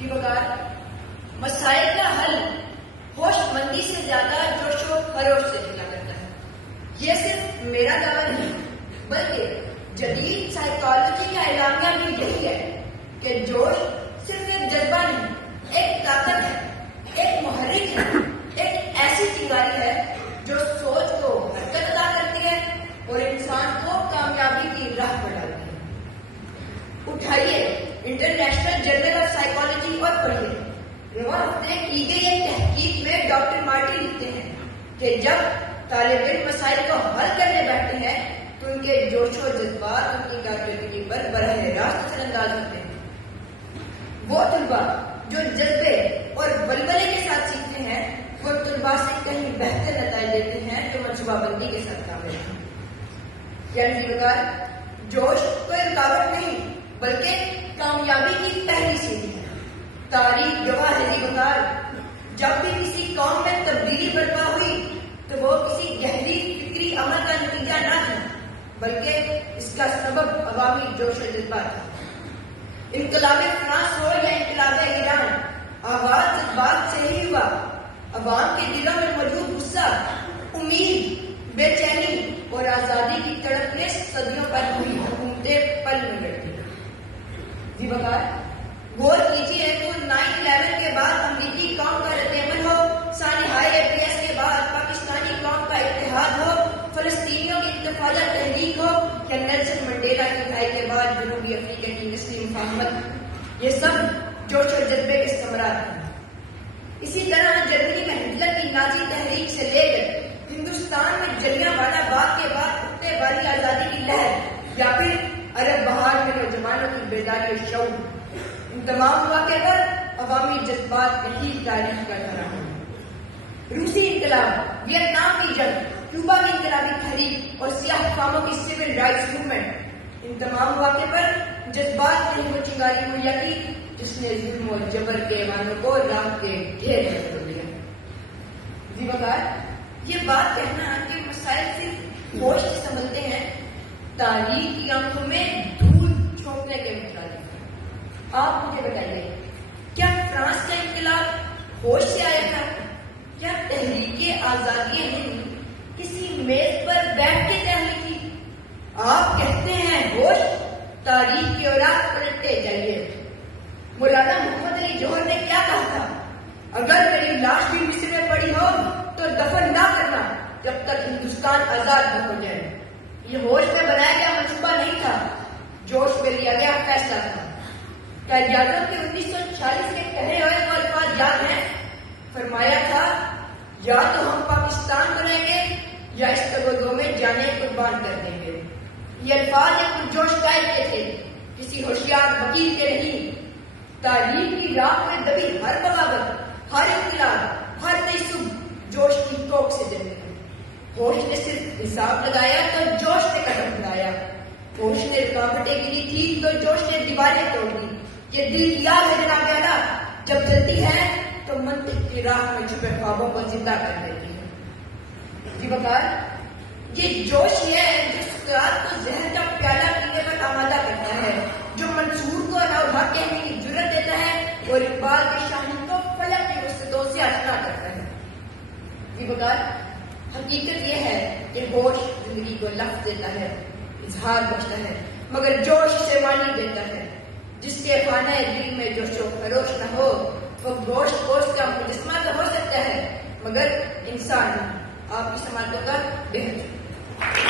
کی وقار مسائل کا حل ہوش مندی سے زیادہ جوش و خروش سے کیا کرتا ہے. یہ صرف میرا دعویٰ نہیں بلکہ جدید سائیکالوجی کا اعلامیہ بھی یہی ہے کہ جوش صرف ایک جذبہ نہیں، ایک طاقت ہے، ایک محرک ہے، ایک ایسی چنگاری ہے جو سوچ کو حرکت عطا کرتی ہے اور انسان کو کامیابی کی راہ پر ڈالتی ہے. اٹھائیے انٹرنیشنل جرنل آف سائیکالوجی اور پڑھیے. رواں ہفتے کی گئی ایک تحقیق میں ڈاکٹر مارٹی لکھتے ہیں کہ جب طالب علم مسائل کو حل کرنے بیٹھتے ہیں تو ان کے جوش و جذبات ان کی کارکردگی پر براہ راست اثر انداز ہوتے ہیں. وہ طلباء جو جذبے اور ولولے کے ساتھ سیکھتے ہیں وہ طلباء سے کہیں بہتر نتائج دیتے ہیں جو منصوبہ بندی کے ساتھ کام کرتے ہیں. یعنی وقار جوش کوئی رکاوٹ نہیں بلکہ کامیابی کی پہلی سیڑھی ہے. تاریخ گواہ ہے وقار جب بھی کسی قوم میں تبدیلی برپا ہوئی تو وہ کسی گہری فکری عمل کا نتیجہ نہ تھا بلکہ اس کا سبب عوامی جوش و جذبہ تھا. انقلاب فرانس ہو یا انقلاب ایران، آغاز جذبات سے ہی ہوا. عوام کے دلوں میں موجود غصہ، امید، بے چینی اور آزادی کی تڑپ نے صدیوں پر ہوئی حکومتیں پل میں بیٹھی. جی وقار غور کیجیے کہ 9/11 کے بعد امریکی قوم کا رد عمل ہو، سانحۂ APS کے بعد پاکستانی قوم کا اتحاد ہو، فلسطینیوں کی انتفاضہ تحریک ہو یا نیلسن منڈیلا کی رہائی کے بعد جنوبی افریقہ کی نسلی مفاہمت، یہ سب جوش اور جذبے کے ثمرات ہیں. اسی طرح جرمنی میں ہٹلر کی نازی تحریک سے لے کر ہندوستان میں جلیانوالہ باغ کے بعد اٹھنے والی آزادی کی لہر یا پھر عرب بہار میں نوجوانوں کی بیداری اور شعور، ان تمام مواقع پر عوامی جذبات کہیں تاریخ کا دھرا ہے. روسی انقلاب، ویتنام کی جنگ، کیوبا کی انقلابی تحریک اور سیاہ فاموں کی سول رائٹس موومنٹ، ان تمام مواقع پر جذبات نے وہ چنگاری مہیا کی جس نے ظلم و جبر کے ایوانوں کو راہ کے ڈھیر میں بدل دیا. جی وقار یہ بات کہنا کہ مسائل صرف ہوش سے سنبھلتے ہیں تاریخ کی آنکھوں میں دھول چھونکنے کے مطابق. آپ مجھے بتائیے کیا فرانس کا انقلاب ہوش سے آیا تھا؟ کیا تحریک آزادی نہیں کسی میز پر بیٹھ کے طے ہوئی تھی؟ آپ کہتے ہیں ہوش، تاریخ کی اوراق پلٹتے جائیے. مولانا محمد علی جوہر نے کیا کہا تھا؟ اگر میری لاش بھی مصر میں پڑی ہو تو دفن نہ کرنا جب تک ہندوستان آزاد نہ ہو جائے. یہ ہوش میں بنایا گیا منصوبہ نہیں تھا، جوش میں لیا گیا فیصلہ تھا. قائد اعظم کے 1946 کے کہے ہوئے وہ الفاظ یاد ہیں. فرمایا تھا یا تو ہم پاکستان بنائیں گے یا اس تگودو میں جانے قربان کر دیں گے. یہ الفاظ ایک پرجوش قائد کے تھے، کسی ہوشیار وکیل کے نہیں. تاریخ کی راہ میں دبی ہر بغاوت، ہر انقلاب، ہر نئی صبح جوش کی توق سے جنمی. ہوش نے صرف حساب لگایا تو جوش نے قدم بڑھایا. ہوش نے رکاوٹیں گری تھی تو جوش نے دیواریں توڑ دی. یہ دل کی آگ ہے جناب اعلیٰ، جب جلتی ہے تو منطق کی راہ میں چھپے خوابوں کو زندہ کر دیتی ہے. جی وقار یہ جوش ہی ہے جو سقراط کو زہر کا پیالہ پینے پر آمادہ کرتا ہے، جو منصور کو نوحہ کہنے کی جرت دیتا ہے اور اقبال کے شاہین کو فلک کی وسطوں سے آشنا کرتا ہے. جی وقار حقیقت یہ ہے کہ ہوش زندگی کو لفظ دیتا ہے، اظہار بخشتا ہے، مگر جوش سے معنی دیتا ہے. جس کے خانہ دل میں جوش و خروش نہ ہو وہ گوشت پوش کا مجسمہ تو ہو سکتا ہے مگر انسان آپ کی سماعتوں کا بہتر.